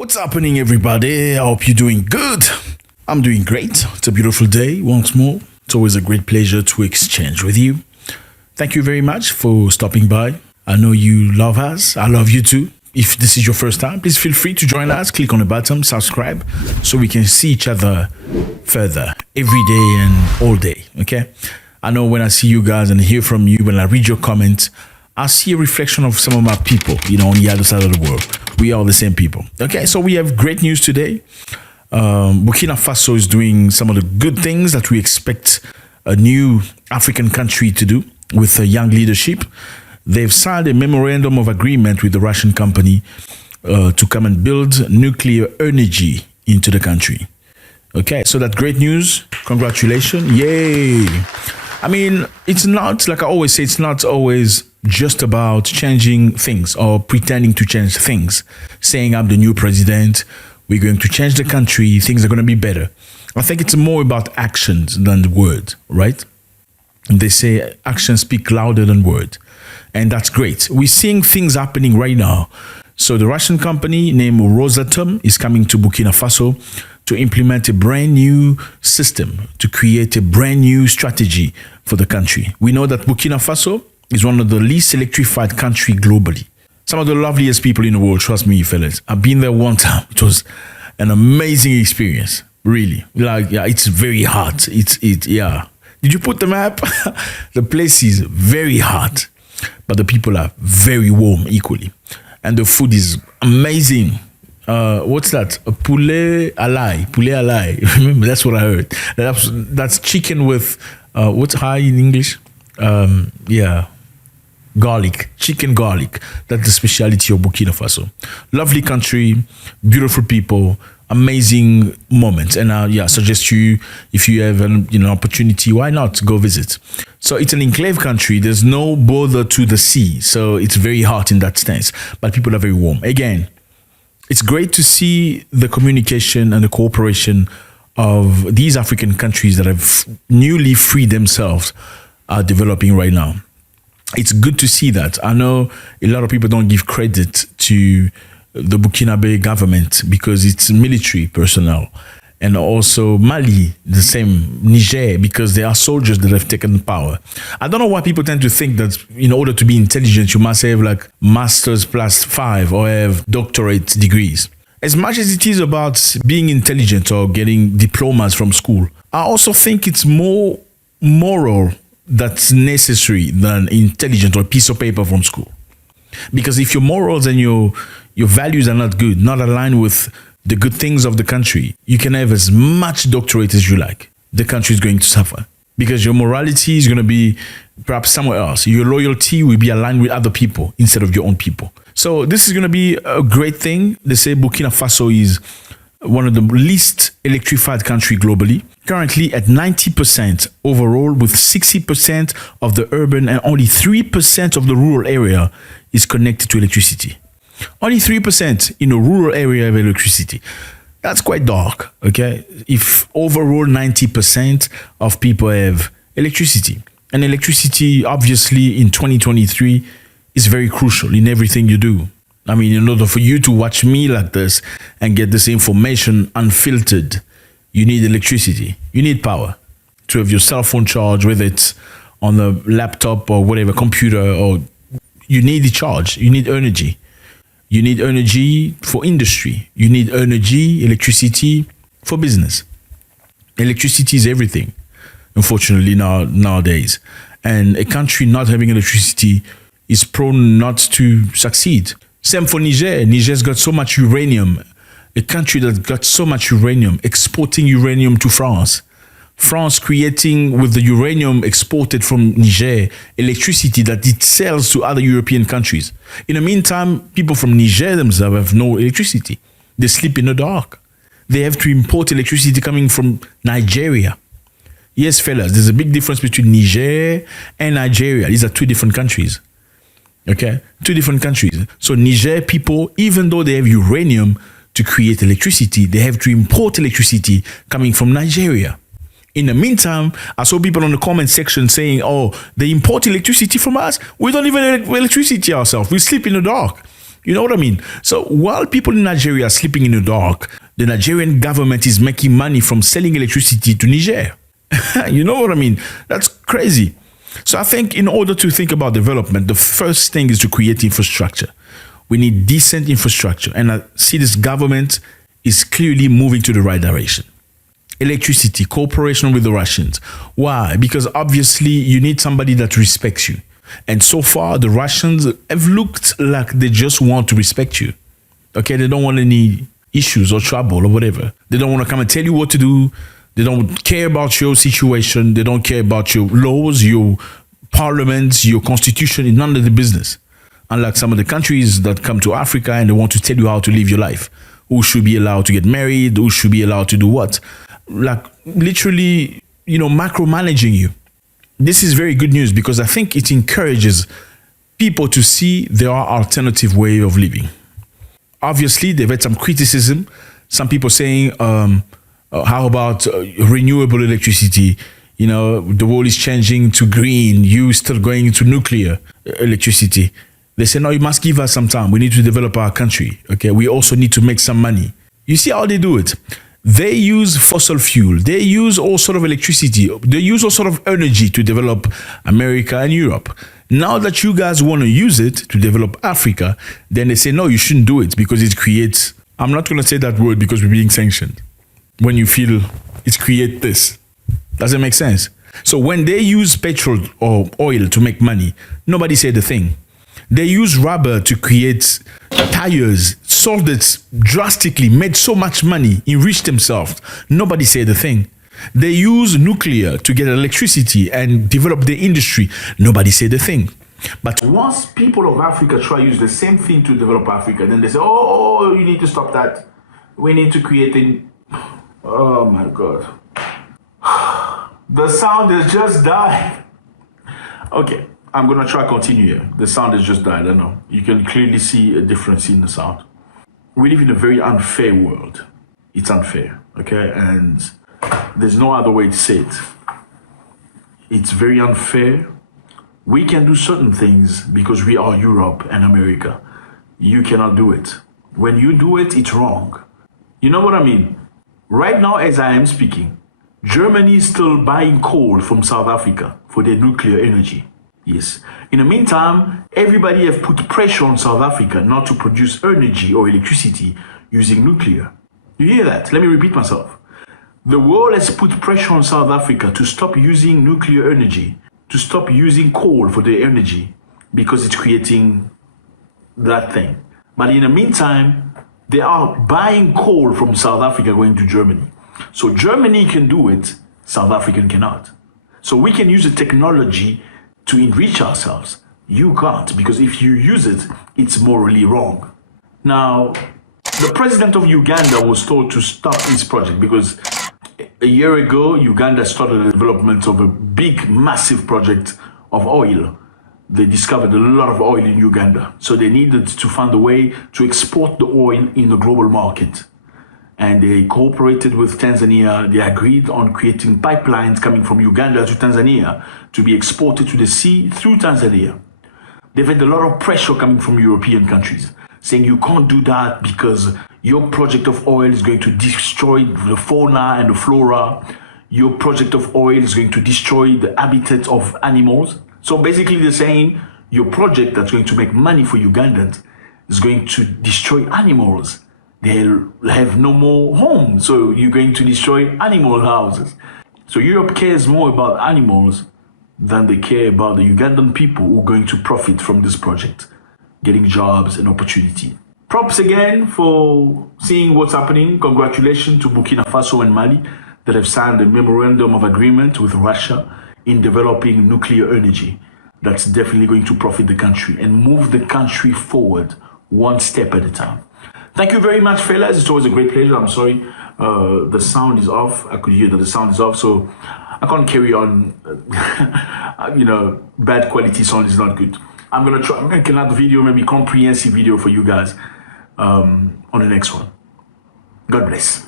What's happening, everybody? I hope you're doing good. I'm doing great. It's a beautiful day once more. It's always a great pleasure to exchange with you. Thank you very much for stopping by. I know you love us. I love you too. If this is your first time, please feel free to join us. Click on the button, subscribe, so we can see each other further every day and all day, okay? I know when I see you guys and hear from you, when I read your comments, I see a reflection of some of my people, on the other side of the world. We are the same people. Okay, so we have great news today. Burkina Faso is doing some of the good things that we expect a new African country to do with a young leadership. They've signed a memorandum of agreement with the Russian company to come and build nuclear energy into the country. Okay, so that's great news. Congratulations. Yay. I mean, it's not, like I always say, it's not always just about changing things or pretending to change things, saying I'm the new president, we're going to change the country, things are going to be better. I think it's more about actions than the word, right? They say actions speak louder than word. And that's great. We're seeing things happening right now. So the Russian company named Rosatom is coming to Burkina Faso to implement a brand new system, to create a brand new strategy for the country. We know that Burkina Faso is one of the least electrified countries globally. Some of the loveliest people in the world, trust me, fellas. I've been there one time. It was an amazing experience, really. It's very hot. Yeah. Did you put the map? The place is very hot, but the people are very warm equally. And the food is amazing. What's that? A poulet alai. Poulet alai. Remember, that's what I heard. That's chicken with, what's high in English? Garlic, chicken garlic. That's the specialty of Burkina Faso. Lovely country, beautiful people, amazing moments. And I suggest you, if you have an opportunity, why not go visit? So it's an enclave country. There's no border to the sea, so it's very hot in that sense. But people are very warm. Again, it's great to see the communication and the cooperation of these African countries that have newly freed themselves are developing right now. It's good to see that. I know a lot of people don't give credit to the Burkinabe government because it's military personnel. And also Mali, the same, Niger, because they are soldiers that have taken power. I don't know why people tend to think that in order to be intelligent, you must have like masters +5 or have doctorate degrees. As much as it is about being intelligent or getting diplomas from school, I also think it's more moral that's necessary than intelligent or a piece of paper from school. Because if your morals and your values are not good, not aligned with the good things of the country, you can have as much doctorate as you like. The country is going to suffer because your morality is going to be perhaps somewhere else. Your loyalty will be aligned with other people instead of your own people. So this is going to be a great thing. They say Burkina Faso is one of the least electrified country globally, currently at 90% overall, with 60% of the urban and only 3% of the rural area is connected to electricity. Only 3% in a rural area of electricity. That's quite dark, okay? If overall 90% of people have electricity. And electricity, obviously, in 2023 is very crucial in everything you do. I mean, in order for you to watch me like this and get this information unfiltered, you need electricity. You need power to have your cell phone charged, whether it's on a laptop or whatever, computer, or you need the charge. You need energy. You need energy for industry. You need energy, electricity for business. Electricity is everything, unfortunately, nowadays. And a country not having electricity is prone not to succeed. Same for Niger. Niger's got so much uranium. A country that's got so much uranium, exporting uranium to France. France creating, with the uranium exported from Niger, electricity that it sells to other European countries. In the meantime, people from Niger themselves have no electricity. They sleep in the dark. They have to import electricity coming from Nigeria. Yes, fellas, there's a big difference between Niger and Nigeria. These are two different countries. Okay, two different countries. So Niger people, even though they have uranium to create electricity, they have to import electricity coming from Nigeria. In the meantime, I saw people on the comment section saying, oh, they import electricity from us. We don't even have electricity ourselves. We sleep in the dark. You know what I mean? So while people in Nigeria are sleeping in the dark, the Nigerian government is making money from selling electricity to Niger. You know what I mean? That's crazy. So I think in order to think about development, the first thing is to create infrastructure. We need decent infrastructure. And I see this government is clearly moving to the right direction. Electricity, cooperation with the Russians. Why? Because obviously you need somebody that respects you. And so far, the Russians have looked like they just want to respect you. Okay, they don't want any issues or trouble or whatever. They don't want to come and tell you what to do. They don't care about your situation. They don't care about your laws, your parliaments, your constitution. None of the business. Unlike some of the countries that come to Africa and they want to tell you how to live your life. Who should be allowed to get married? Who should be allowed to do what? Like literally, micromanaging you. This is very good news because I think it encourages people to see there are alternative way of living. Obviously, they've had some criticism. Some people saying, how about renewable electricity? The world is changing to green. You still going to nuclear electricity. They say, no, you must give us some time. We need to develop our country. Okay, we also need to make some money. You see how they do it? They use fossil fuel. They use all sort of electricity. They use all sort of energy to develop America and Europe. Now that you guys want to use it to develop Africa, then they say, no, you shouldn't do it because it creates, I'm not going to say that word because we're being sanctioned. When you feel it creates this. Does it make sense? So when they use petrol or oil to make money, nobody said a thing. They use rubber to create tires, sold it drastically, made so much money, enriched themselves. Nobody said a thing. They use nuclear to get electricity and develop the industry. Nobody said a thing. But once people of Africa try to use the same thing to develop Africa, then they say, oh, you need to stop that. We need to create Oh my God. The sound has just died. Okay. I'm going to try to continue here. The sound has just died. I know. You can clearly see a difference in the sound. We live in a very unfair world. It's unfair, okay? And there's no other way to say it. It's very unfair. We can do certain things because we are Europe and America. You cannot do it. When you do it, it's wrong. You know what I mean? Right now, as I am speaking, Germany is still buying coal from South Africa for their nuclear energy. Yes. In the meantime, everybody have put pressure on South Africa not to produce energy or electricity using nuclear. You hear that? Let me repeat myself. The world has put pressure on South Africa to stop using nuclear energy, to stop using coal for their energy, because it's creating that thing. But in the meantime, they are buying coal from South Africa going to Germany. So Germany can do it, South Africa cannot. So we can use the technology to enrich ourselves. You can't, because if you use it, it's morally wrong. Now, the president of Uganda was told to stop this project because a year ago, Uganda started the development of a big, massive project of oil. They discovered a lot of oil in Uganda. So they needed to find a way to export the oil in the global market. And they cooperated with Tanzania. They agreed on creating pipelines coming from Uganda to Tanzania to be exported to the sea through Tanzania. They've had a lot of pressure coming from European countries saying you can't do that because your project of oil is going to destroy the fauna and the flora. Your project of oil is going to destroy the habitat of animals. So basically they're saying your project that's going to make money for Ugandans is going to destroy animals. They'll have no more homes, so you're going to destroy animal houses. So Europe cares more about animals than they care about the Ugandan people who are going to profit from this project, getting jobs and opportunity. Props again for seeing what's happening. Congratulations to Burkina Faso and Mali that have signed a memorandum of agreement with Russia in developing nuclear energy. That's definitely going to profit the country and move the country forward one step at a time. Thank you very much, fellas. It's always a great pleasure. I'm sorry, the sound is off. I could hear that the sound is off, so I can't carry on. Bad quality sound is not good. I'm gonna try make another video, maybe comprehensive video for you guys on the next one. God bless.